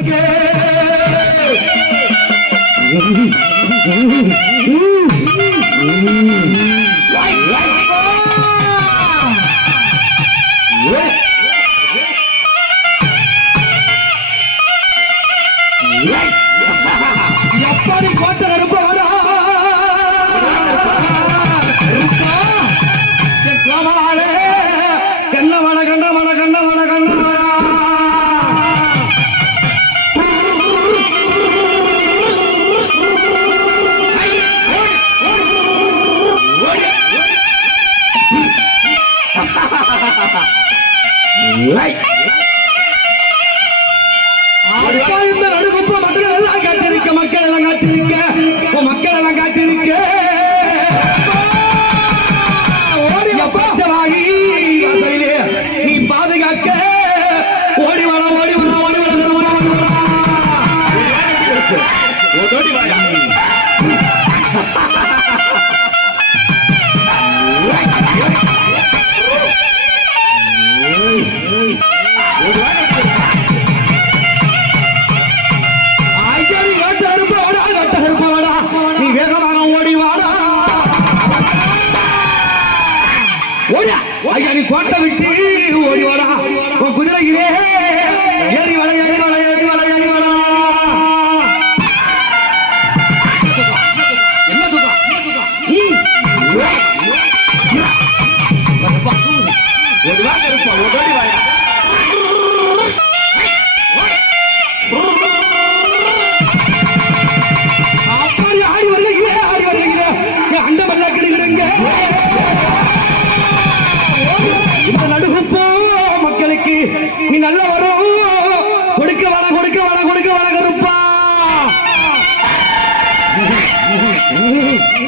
எப்படி கோட்டை விட்டு ஓடி வாடா.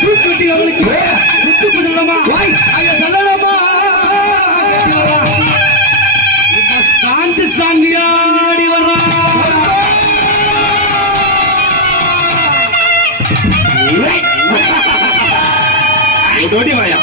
தூக்குட்டி அவளுக்கு முத்து வாயா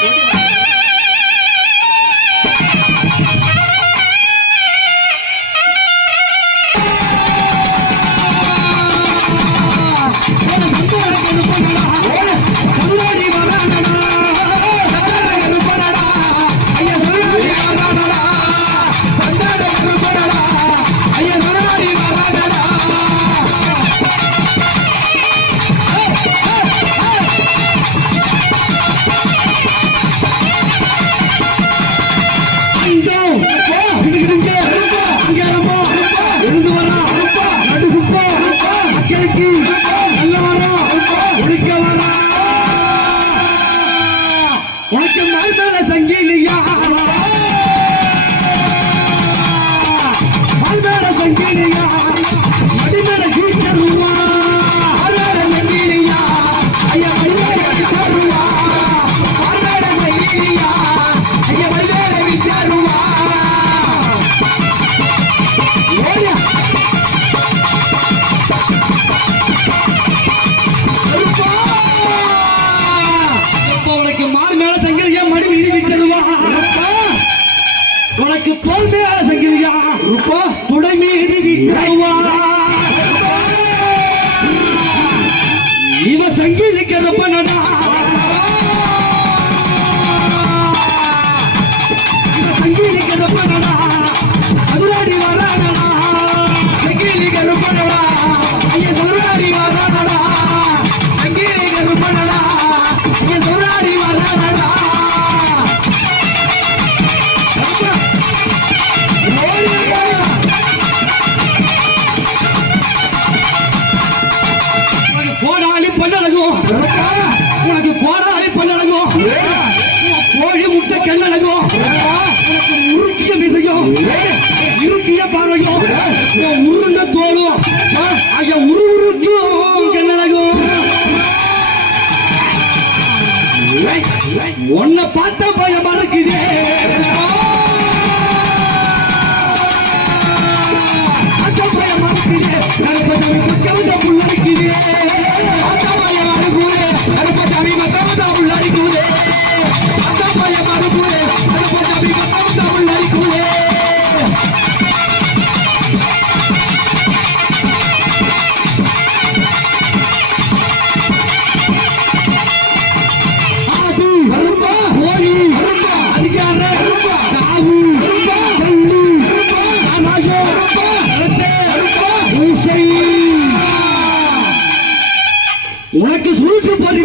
உருண்ட தோடும் ஐயா உருக்கும் என்ன நடக்கும் உன்னை பார்த்தா பயம் மறக்குதே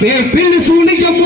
Bilde so nicht auf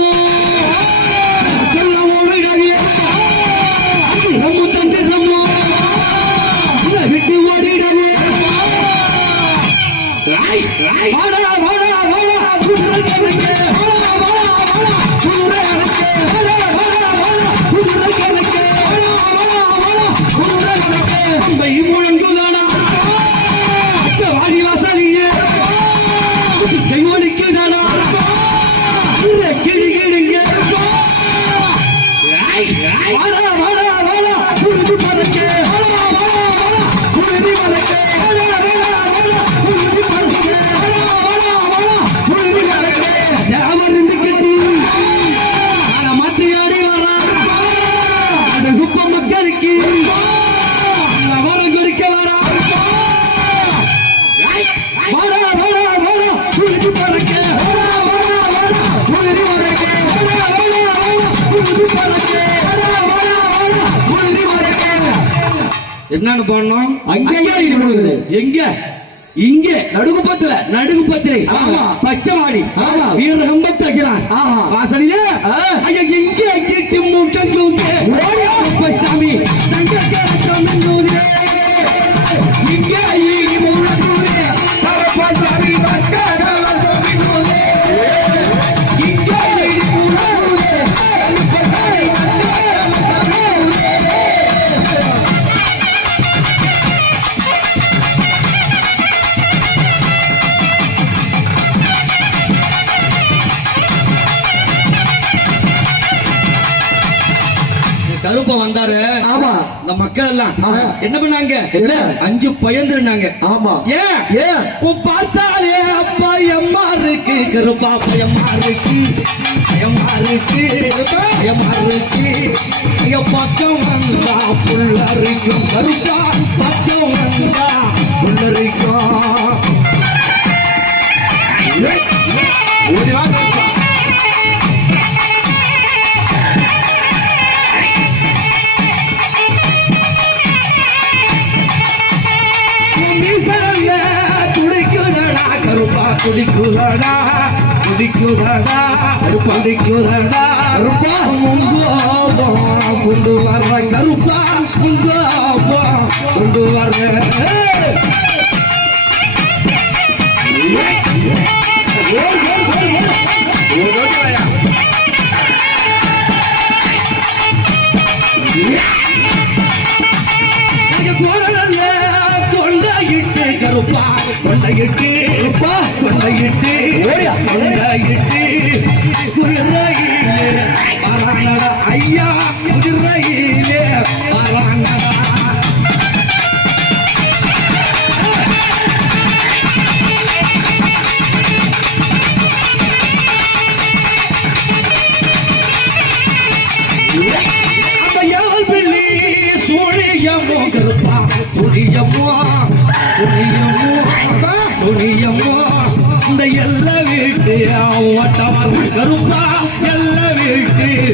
எங்க? இங்க. நடுகுப்பத்துல நடுகுப்பத்திலே ஆமா. பச்சைவாடி. ஆமா. வீரகம்பத்தகிறான் ஆமா வாசலிலே வந்தாரு. ஆமா. இந்த மக்கள் எல்லாம். என்ன பண்ணாங்க? என்ன? அஞ்சு பயந்துருந்தாங்க. ஆமா. ஏன்? ஏன்? பார்த்தாலே பயமா இருக்கு கருப்பா பயமா இருக்கு பயமா இருக்கு பயமா இருக்கு பக்கம் வந்தா புல்லரிக்கும் கருப்பா பக்கம் வந்தா துடிக்குதடா கருப்பா துடிக்குதடா கருப்பா உங்கோபம் கொண்டு வர்ற கருப்பா உங்கோபம் கொண்டு வர்ற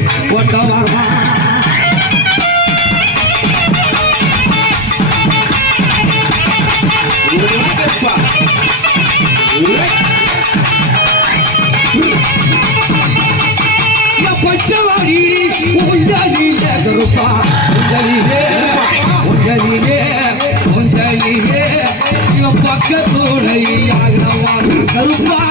வீட்டு ஓட்டவர் ஓடி வா கருப்பா. பச்சவாடி உண்டலிலே கருப்பா உண்டலிலே உண்டலிலே உண்டலிலே இவன் பக்கத்துணையாக கருப்பா பக்கத்து